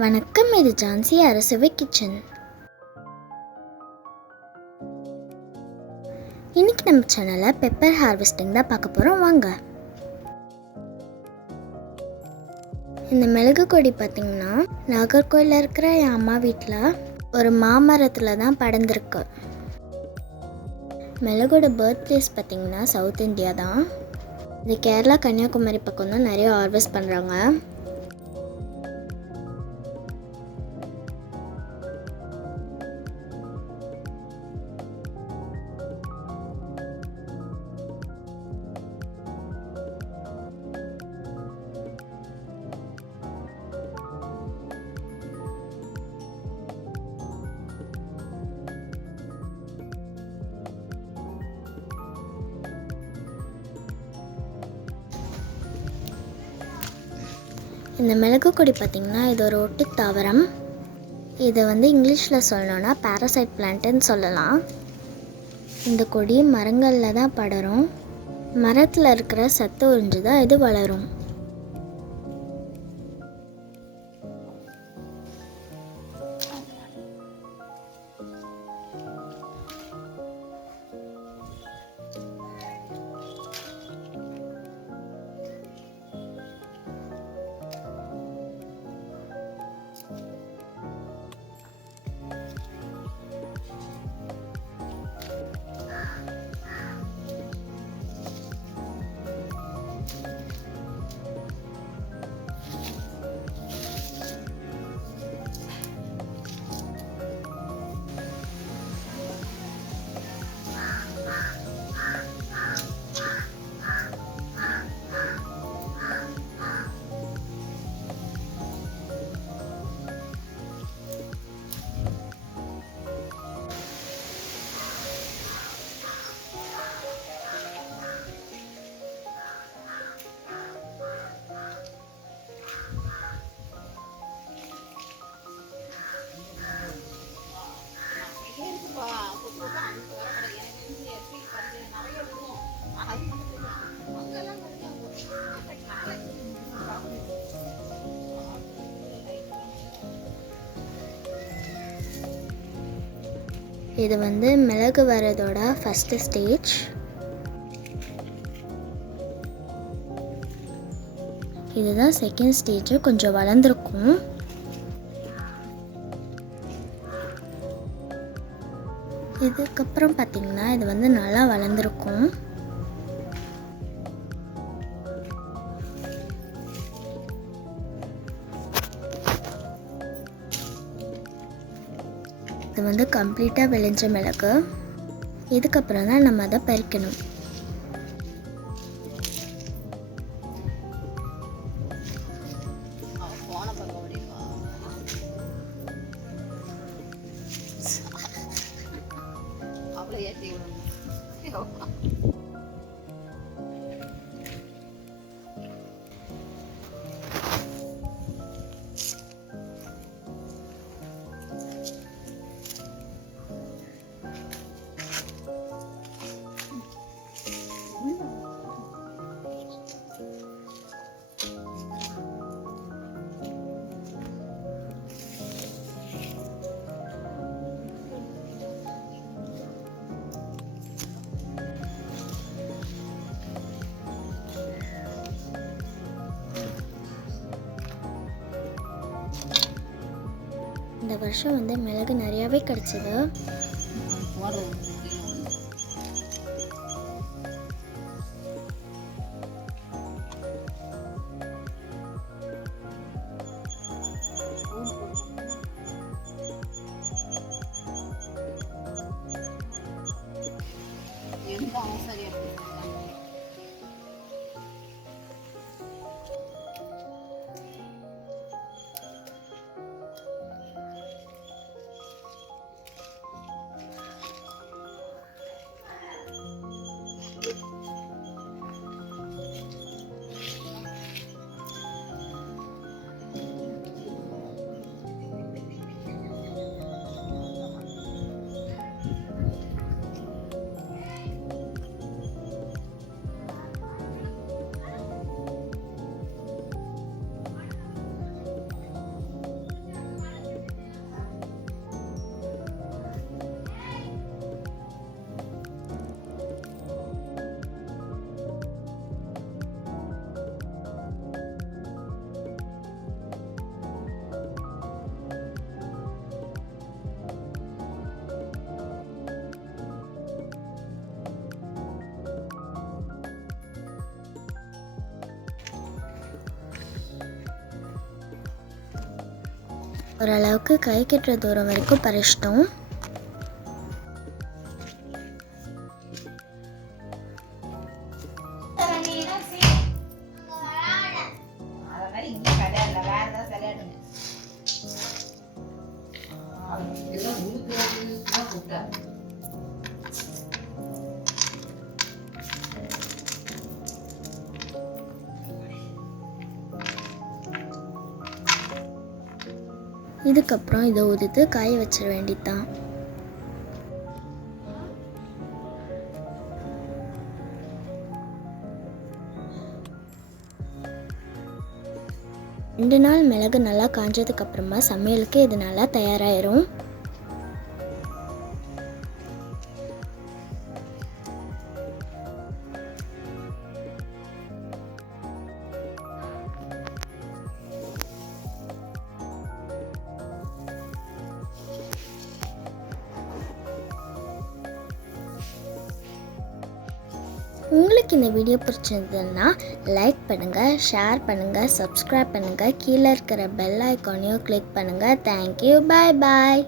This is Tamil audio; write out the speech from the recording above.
வணக்கம், இது ஜான்சி அரசுவை கிச்சன். இன்னைக்கு நம்ம சேனலில் பெப்பர் ஹார்வெஸ்டிங் தான் பார்க்க போகிறோம். வாங்க. இந்த மிளகு கொடி பார்த்திங்கன்னா நாகர்கோயிலில் இருக்கிற என் அம்மா வீட்டில் ஒரு மாமரத்தில் தான் படர்ந்துருக்கு. மிளகோட பர்த் பிளேஸ் பார்த்திங்கன்னா சவுத் இந்தியா தான். இது கேரளா கன்னியாகுமரி பக்கம் தான் நிறைய ஹார்வெஸ்ட் பண்ணுறாங்க. இந்த மிளகு கொடி பார்த்திங்கன்னா இது ஒரு ஒட்டு தாவரம். இதை இங்கிலீஷில் சொல்லணும்னா பாராசைட் பிளான்ட்டுன்னு சொல்லலாம். இந்த கொடி மரங்களில் தான் படரும். மரத்தில் இருக்கிற சத்து உறிஞ்சு தான் இது வளரும். இது மிளகு வரதோட ஃபஸ்ட்டு ஸ்டேஜ். இதுதான் செகண்ட் ஸ்டேஜ். கொஞ்சம் வளர்ந்துருக்கும். இதுக்கப்புறம் பார்த்திங்கன்னா இது நல்லா வளர்ந்துருக்கும். இது கம்ப்ளீட்டாக விளைஞ்ச மிளகு. இதுக்கப்புறம் தான் நம்ம அதை பறிக்கணும். இந்த வருஷம் மிளகு நிறையாவே கிடச்சிது. ஓரளவுக்கு கை கட்டுற தூரம் வரைக்கும் பறிச்சிட்டோம். இதுக்கப்புறம் இதை உதித்து காய வச்சிட வேண்டியதுதான். ரெண்டு நாள் மிளகு நல்லா காஞ்சதுக்கு அப்புறமா சமையலுக்கு இது நல்லா தயாராயிரும். உங்களுக்கு இந்த வீடியோ பிடிச்சிருந்ததுன்னா லைக் பண்ணுங்கள், ஷேர் பண்ணுங்கள், சப்ஸ்கிரைப் பண்ணுங்கள், கீழே இருக்கிற பெல் ஐக்கானையும் கிளிக் பண்ணுங்கள். தேங்க்யூ, பாய் பாய்.